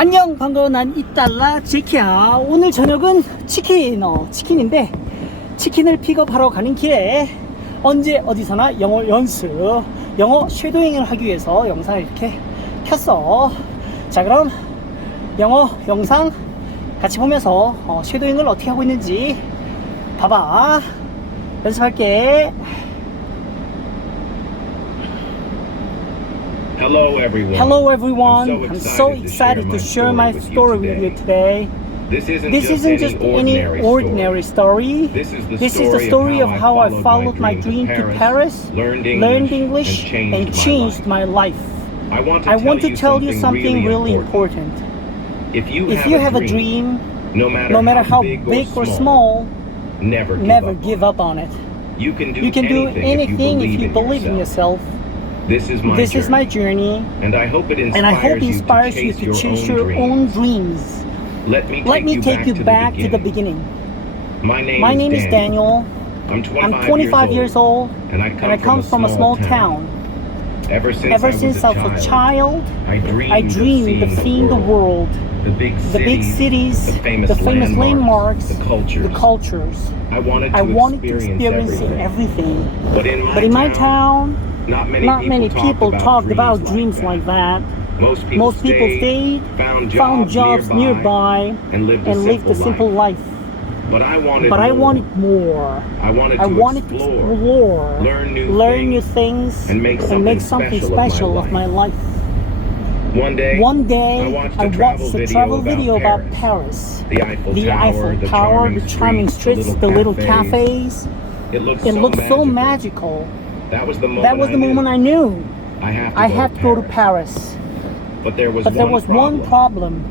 안녕, 반가워. 난 이달라 제키야. 오늘 저녁은 치킨인데 치킨을 픽업하러 가는 길에 언제 어디서나 영어 연습, 영어 쉐도잉을 하기 위해서 영상을 이렇게 켰어. 자, 그럼 영어 영상 같이 보면서 쉐도잉을 어떻게 하고 있는지 봐봐. 연습할게. Hello everyone. Hello everyone. I'm so excited to share my story with you today. This isn't just any ordinary story. This is the story of how I followed my dream to Paris, learned English, and changed my life. I want to tell you something really important. If you have a dream, no matter how big or small, never give up on it. You can do anything if you believe in yourself. This is my journey, and I hope it inspires you to chase your own dreams. Let me take you back to the beginning. My name is Daniel. I'm 25 years old, and I come from a small town. Ever since I was a child, I dreamed of seeing the world, the big cities, the famous landmarks, the cultures. I wanted to experience everything. But in my town, not many people talked about dreams like that. Most people stayed, found jobs nearby, and lived a simple life. But I wanted more. I wanted to explore, learn new things, and make something special of my life. One day, I watched a travel video about Paris. The Eiffel Tower, the charming streets, the little cafes. It looked so magical. That was the moment I knew I had to go to Paris. But there was one problem.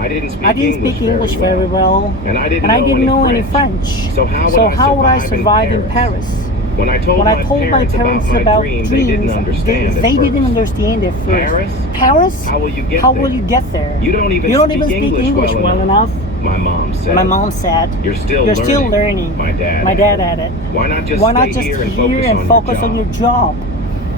I didn't speak English very well, and I didn't know any French. So how would I survive in Paris? When I told my parents about dreams, they didn't understand at first. Paris? How will you get there? You don't even speak English well enough. My mom said, You're still learning. My dad added, Why not just stay here and focus on your job?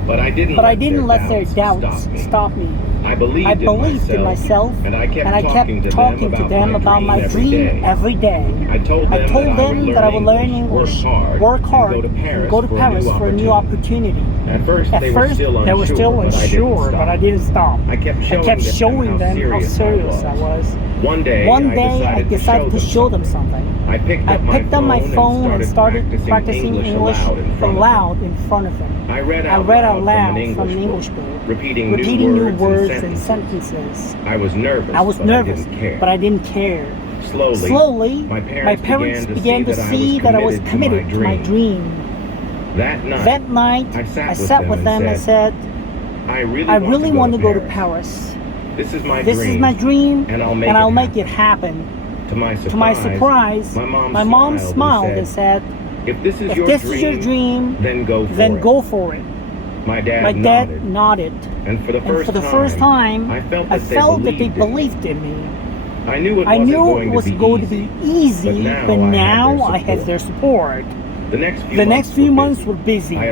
But I didn't let their doubts stop me. I believed in myself, and I kept talking to them about my dream every day. I told them that I would learn English, work hard, and go to Paris for a new opportunity. At first, they were still unsure, but I didn't stop. I kept showing them how serious I was. One day, I decided to show them something. I picked up my phone and started practicing English aloud in front of them. I read out loud from an English book, repeating new words and sentences. I was nervous, but I didn't care. Slowly, my parents began to see that I was committed to my dream. That night, I sat with them and said, I really want to go to Paris. This is my dream, and I'll make it happen. To my surprise, my mom smiled and said, If this is your dream, then go for it. My dad nodded. And for the first time, I felt that they believed in me. I knew it was going to be easy, but now I had their support. The next few months were busy. I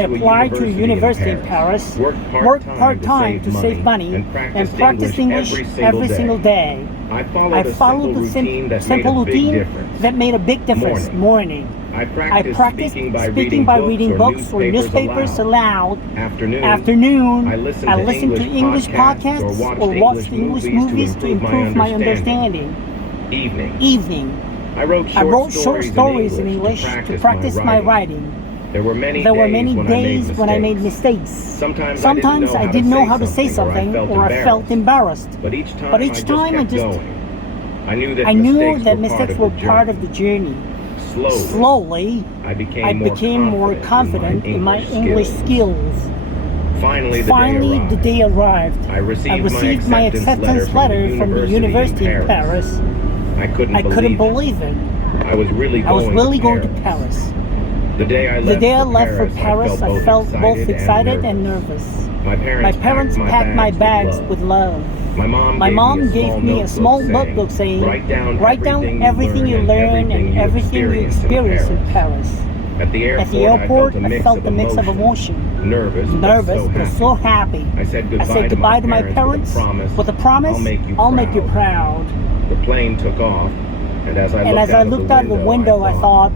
applied to a university in Paris, worked part-time to save money, and practiced English every single day. I followed the simple routine that made a big difference. Morning, I practiced speaking by reading books or newspapers aloud. Afternoon, I listened to English podcasts or watched English movies to improve my understanding. Evening, I wrote short stories in English to practice my writing. There were many days when I made mistakes. Sometimes I didn't know how to say something, or I felt embarrassed. But each time I knew that mistakes were part of the journey. Slowly, I became more confident in my English skills. Finally, the day arrived. I received my acceptance letter from the university in Paris. I couldn't believe it. I was really going to Paris. The day I left for Paris, I felt both excited and nervous. My parents packed my bags with love. My mom gave me a small notebook saying, write down everything you learn and everything you experience in Paris. At the airport, I felt a mix of emotion. Nervous, but so happy. I said goodbye to my parents with a promise, I'll make you proud. The plane took off, and as I looked out the window, I thought,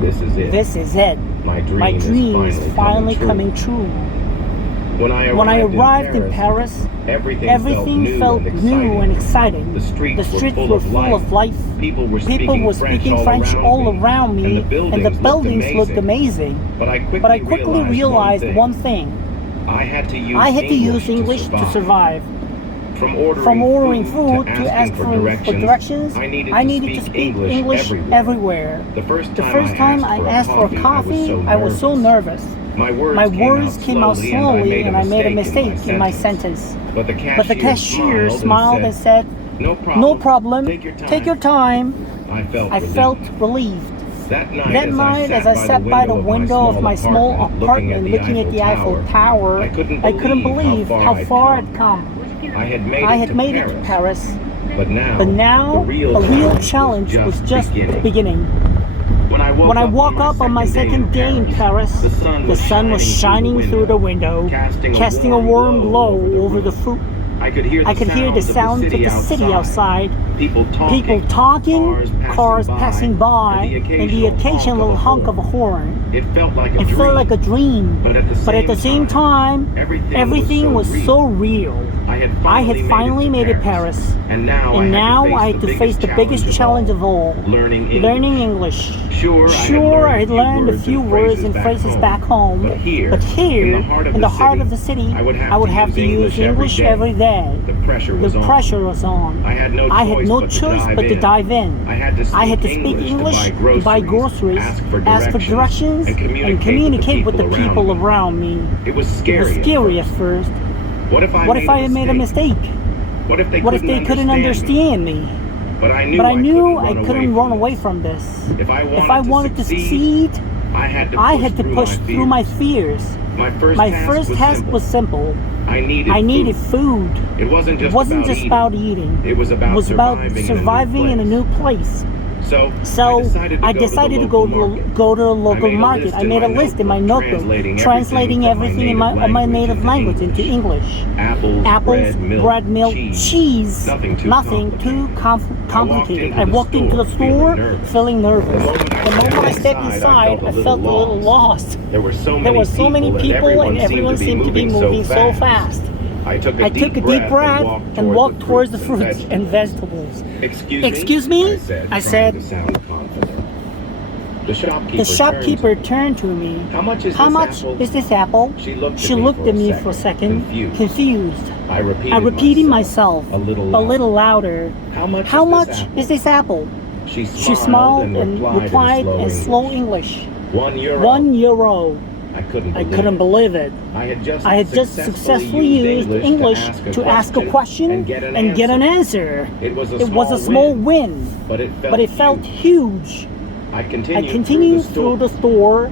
this is it. My dream is finally coming true. When I arrived in Paris, everything felt new and exciting. The streets were full of life. People were speaking French all around me, and the buildings looked amazing. But I quickly realized one thing. I had to use English to survive. From ordering food to asking for directions, I needed to speak English everywhere. The first time I asked for coffee, I was so nervous. My words came out slowly and I made a mistake in my sentence. But the cashier smiled and said, "No problem, take your time." I felt relieved. That That night, as I sat by the window of my small apartment looking at the Eiffel Tower, I couldn't believe how far I'd come. I had made it to Paris, but but now a real a real challenge was just beginning. When I woke up on my second day in Paris, the sun was shining through the window, casting a warm glow over the fruit. I could hear the sounds of the city outside, people talking, cars passing by, and the occasional honk of a horn. It felt like a dream, but at the same time, everything was so real. I had finally made it Paris, and now I had to face the biggest challenge of all, learning English. Sure, I had learned a few words and phrases back home, but here, in the heart of the city, I would have to use English every day. The pressure was on. I had no choice but to dive in. I had to speak English to buy groceries, ask for directions, and communicate with the people around me. It was scary at first. What if I had made a mistake? What if they couldn't understand me? But I knew I couldn't run away from this. If I wanted to succeed, I had to push through my fears. My first task was simple. I needed food. It wasn't just about eating. It was about surviving in a new place. So I decided to go to the local market. I made a list in my notebook, translating everything in my native language into English. Apples, bread, milk, cheese, nothing too complicated. I walked into the store feeling nervous. The moment I stepped inside, I felt a little lost. There were so many people and everyone seemed to be moving so fast. I took a deep breath and walked towards the fruits and vegetables. Excuse me? I said. The shopkeeper turned to me. How much is this apple? She looked at me for a second, confused. I repeated myself a little louder. How much is this apple? She smiled and replied in slow English. €1. I couldn't believe it. I had just successfully used English to ask a question and get an answer. It was a small win, but it felt huge. I continued through the store,